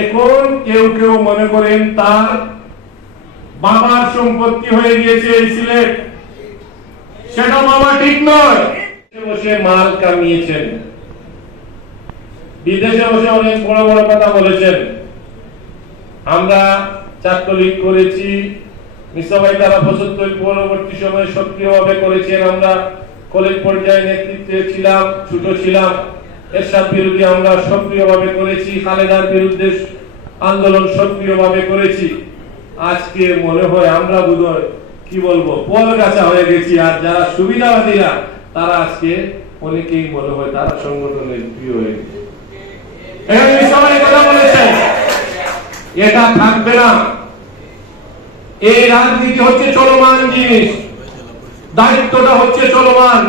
এখন কেউ কেউ মনে করেন তার বাবার সম্পত্তি হয়ে গিয়েছে এই সিলেট, সেটা বাবা ঠিক নয়। বসে মাল কামিয়েছেন, বিদেশে বসে অনেক বড় বড় কথা বলেছেন। আমরা ছাত্রলীগ করেছি, মিসাবাই তারা ৭৫ পরবর্তী সময়ে সক্রিয়ভাবে করেছেন। আমরা কলেজ পর্যায়ে নেতৃত্বে ছিলাম, ছোট ছিলাম। এরশাদ বিরোধী আমরা সক্রিয়ভাবে করেছি, খালেদার বিরুদ্ধে আন্দোলন সক্রিয়ভাবে করেছি। আজকে মনে হয় আমরা বোধহয় কি বলবো পলগাছা হয়ে গেছি। আর যারা সুবিধাবাদীরা তারা আজকে অনেকেই মনে হয় তারা সংগঠনের প্রিয় হয়ে গেছে। সবাই কথা বলেছেন, এটা থাকবে না। এই রাজনীতি হচ্ছে চলমান জিনিস, দায়িত্বটা হচ্ছে চলমান।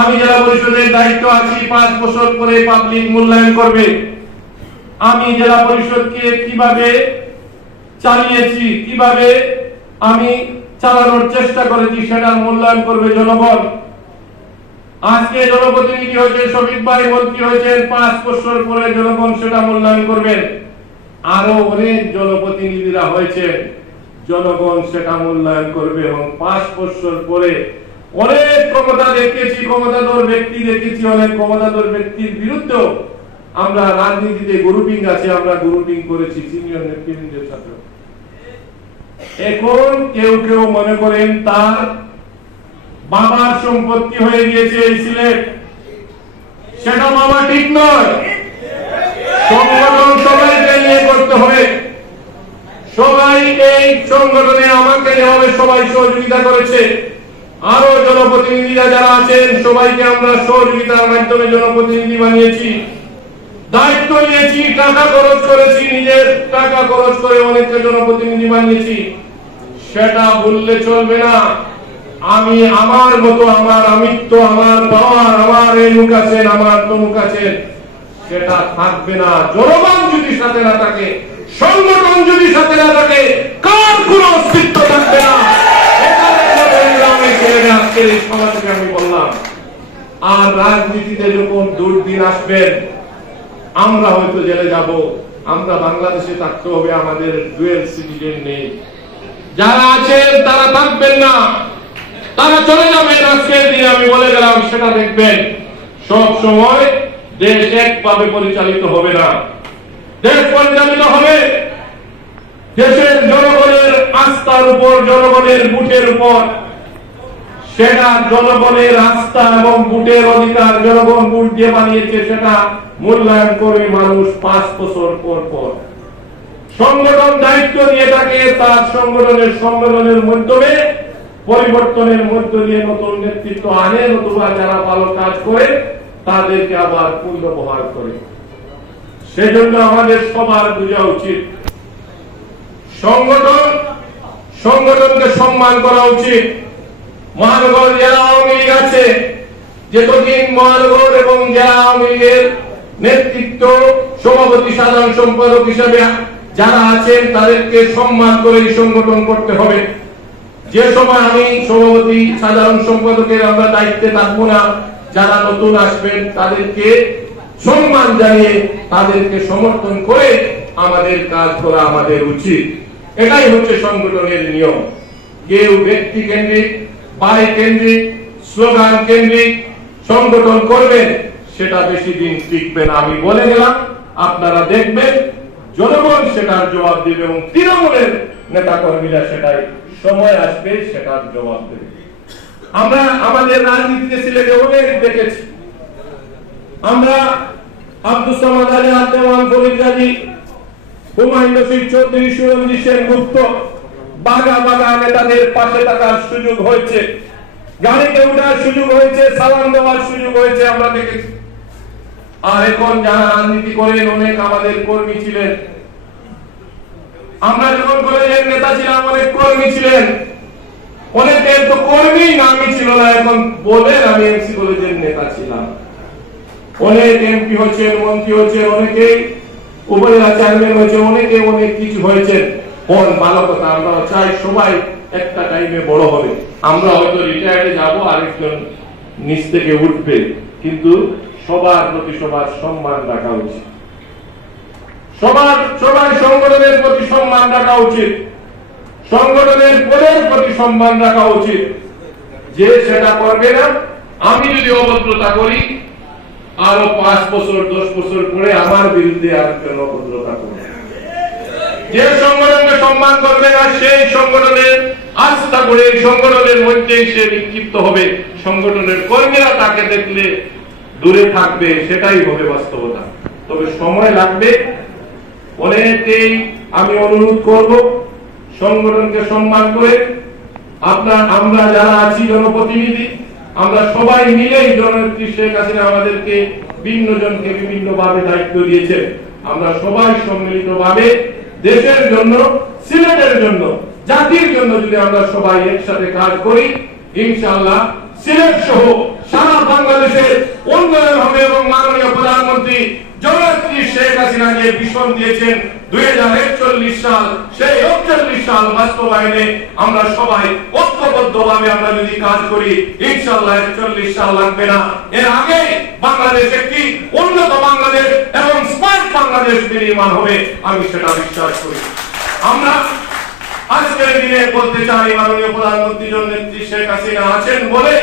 আমি জেলা পরিষদের দায়িত্ব আছি, 5 বছর পরে পাবলিক মূল্যায়ন করবে আমি জেলা পরিষদকে কিভাবে চালিয়েছি, কিভাবে আমি চালানোর চেষ্টা করেছি সেটার মূল্যায়ন করবে জনগণ। আজকে জনপ্রতিনিধি হয়েছে শফিক ভাই, মন্ত্রী হয়েছেন, 5 বছর পরে জনগণ সেটা মূল্যায়ন করবেন। আরো অনেক জনপ্রতিনিধিরা হয়েছে, জনগণ সেটা মূল্যায়ন করবে। এবং 5 বছর পরে অনেক ক্ষমতা দেখেছি, ক্ষমতাধর ব্যক্তি দেখেছি, অনেক ক্ষমতাধর ব্যক্তির বিরুদ্ধেও আমরা রাজনীতিতে গ্রুপিং আছে, আমরা গ্রুপিং করেছি সিনিয়র নেতৃবৃন্দের সাথে। এখন কেউ কেউ মনে করেন তার বাবার সম্পত্তি হয়ে গিয়েছে এই সিলেট, সেটা বাবা ঠিক নয়। সংগঠন সবাইকে নিয়ে করতে হবে। সবাই এই সংগঠনে আমাকে যেভাবে সবাই সহযোগিতা করেছে, আরো জনপ্রতিনিধিরা যারা আছেন সবাইকে আমরা সহযোগিতার মাধ্যমে জনপ্রতিনিধি বানিয়েছি, দায়িত্ব নিয়েছি, টাকা খরচ করেছি, নিজের টাকা খরচ করে অনেককে জনপ্রতিনিধি বানিয়েছি। সেটা ভুললে চলবে না। আমি আমার মতো, আমার আমিত্ব, আমার পাওয়ার, আমার এই মুখ আছেন, আমার তমুক আছেন, সেটা থাকবে না। জনগণ যদি সাথে না থাকে, সংগঠন যদি সাথে না থাকে, কার কোনো অস্তিত্ব থাকবে না। আমি বললাম, আর রাজনীতিতে যখন দুর্দিন আসবেন, আমরা হয়তো জেলে যাব, আমরা বাংলাদেশে থাকতে হবে, আমাদের ডুয়েল সিটিজেন নেই। যারা আছেন তারা থাকবেন না, তারা চলে যাবেন। আজকের দিনে আমি বলে গেলাম, সেটা দেখবেন। সব সময় দেশ একভাবে পরিচালিত হবে না। দেশ পরিচালিত হবে দেশের জনগণের আস্থার উপর, জনগণের ভোটের উপর। সেটা জনগণের আস্থা এবং ভোটের অধিকার, জনগণ ভোট দিয়ে বানিয়েছে, সেটা মূল্যায়ন করবে মানুষ 5 বছর পর পর। সংগঠন দায়িত্ব নিয়ে থাকে, তার সংগঠনের মাধ্যমে পরিবর্তনের মধ্য দিয়ে নতুন নেতৃত্ব আনে, নতুবা যারা ভালো কাজ করে তাদেরকে আবার পুনর্বহাল করে। সেজন্য আমাদের সবার বোঝা উচিত, সংগঠনকে সম্মান করা উচিত। মহানগর জেলা আওয়ামী লীগ আছে, যতদিন মহানগর এবং জেলা আওয়ামী লীগের নেতৃত্ব, সভাপতি, সাধারণ সম্পাদক হিসাবে যারা আছেন তাদেরকে সম্মান করে সংগঠন করতে হবে। যে সময় আমি সভাপতি, সাধারণ সম্পাদকের আমরা দায়িত্বে থাকবো না, যারা নতুন আসবেন তাদেরকে সম্মান জানিয়ে তাদেরকে সমর্থন করে আমাদের কাজ করা আমাদের উচিত। এটাই হচ্ছে সংগঠনের নিয়ম। কেউ ব্যক্তি কেন্দ্রিক, বাড়ি কেন্দ্রিক, স্লোগান কেন্দ্রিক সংগঠন করবেন, সেটা বেশি দিন টিকবে না। আমি বলে গেলাম, আপনারা দেখবেন জনগণ সেটার জবাব দেবে এবং তৃণমূলের নেতা কর্মীরা সেটাই সময় আসবে সেটার জবাব দেবে। আমরা আমাদের রাজনীতিতে সিলেটে অনেক দেখেছি। আমরা আব্দুস সামাদ আলী, আব্দুল ফরিদ গাজী, হুমায়ুন রশিদ চৌধুরী, সুরঞ্জিত সেনগুপ্ত, বাগা বাগা নেতাদের পাশে থাকার সুযোগ হয়েছে, গাড়িতে উঠার সুযোগ হয়েছে, সালাম দেওয়ার সুযোগ হয়েছে, আমরা দেখেছি। আর এখন যারা রাজনীতি করেন অনেক আমাদের কর্মী ছিলেন। আমরা যখন কলেজের নেতা ছিলাম অনেক কর্মী ছিলেন, অনেকের তো কর্মী নামই ছিল না। এখন বলেন আমি এমসি কলেজের নেতা ছিলাম। অনেক এমপি হচ্ছেন, মন্ত্রী হচ্ছেন, অনেকেই উপজেলা চেয়ারম্যান হয়েছে, অনেকে অনেক কিছু হয়েছে। কোন ভালো কথা, আমরা চাই সবাই একটা টাইমে বড় হবে। আমরা হয়তো রিটায়ার্ডে যাব, আরেকজন নিচ থেকে উঠবে, কিন্তু সবার প্রতি সবার সম্মান রাখা উচিত। সবাই সংগঠনের প্রতি সম্মান রাখা উচিত, সংগঠনের পদের প্রতি সম্মান রাখা উচিত। যে সেটা করবে না, আমি যদি অভদ্রতা করি আরো 5 বছর 10 বছর পরে আমার বিরুদ্ধে আরেকজন অভদ্রতা করবে। যে সংগঠনকে সম্মান করবে না সেই সংগঠনের আস্থা করে এই সংগঠনের মধ্যে সে নিক্ষিপ্ত হবে, সংগঠনের কর্মীরা তাকে দেখলে দূরে থাকবে, সেটাই হবে বাস্তবতা। তবে সময় লাগবে। অনেকেই আমি অনুরোধ করব সংগঠনকে সম্মান করে আমরা যারা আছি জনপ্রতিনিধি, আমরা সবাই মিলেই জননেত্রী শেখ হাসিনা আমাদেরকে ভিন্ন জনকে বিভিন্ন ভাবে দায়িত্ব দিয়েছে। আমরা সবাই সম্মিলিত ভাবে দেশের জন্য, সিলেটের জন্য, জাতির জন্য যদি আমরা সবাই একসাথে কাজ করি, ইনশাআল্লাহ সিলেট সহ সারা বাংলাদেশের উন্নয়ন হবে। এবং মাননীয় প্রধানমন্ত্রী জননেত্রী শেখ হাসিনা যে ভিশন দিয়েছেন 2041 সাল, সেই 41 সাল বাস্তবায়নে আমরা সবাই ঐক্যবদ্ধভাবে আমরা যদি কাজ করি, ইনশাআল্লাহ 41 সাল লাগবে না। এর আগে বাংলাদেশ একটি উন্নত বাংলাদেশ এবং স্মার্ট বাংলাদেশ নির্মাণ হবে, আমি সেটা বিশ্বাস করি। আমরা আজকের দিনে বলতে চাই, মাননীয় প্রধানমন্ত্রী জননেত্রী শেখ হাসিনা আছেন বলে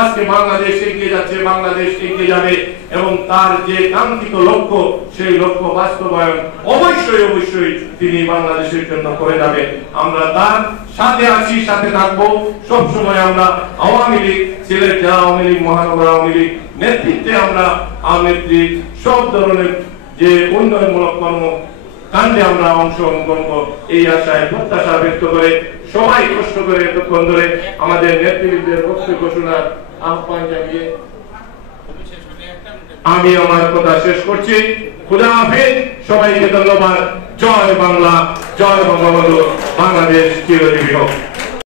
আজকে বাংলাদেশ এগিয়ে যাচ্ছে, বাংলাদেশ এগিয়ে যাবে এবং তার যে কাঙ্ক্ষিত লক্ষ্য সেই লক্ষ্য বাস্তবায়ন অবশ্যই তিনি বাংলাদেশের জন্য করে যাবেন। আমরা তার সাথে আছি, সাথে থাকবো সবসময়। আমরা আওয়ামী লীগ, সিলেট জেলা আওয়ামী লীগ, মহানগর আওয়ামী লীগ নেতৃত্বে আমরা আওয়ামী লীগ সব ধরনের যে উন্নয়নমূলক কর্ম কাণ্ডে আমরা অংশগ্রহণ করব, এই আশায় প্রত্যাশা ব্যক্ত করে সবাই কষ্ট করে এতক্ষণ ধরে আমাদের নেতৃবৃন্দের বক্তব্য শোনার আহ্বান জানিয়ে আমি আমার কথা শেষ করছি। খুদা হাফেজ, সবাইকে ধন্যবাদ। জয় বাংলা, জয় বঙ্গবন্ধু, বাংলাদেশ চিরজীবী হোক।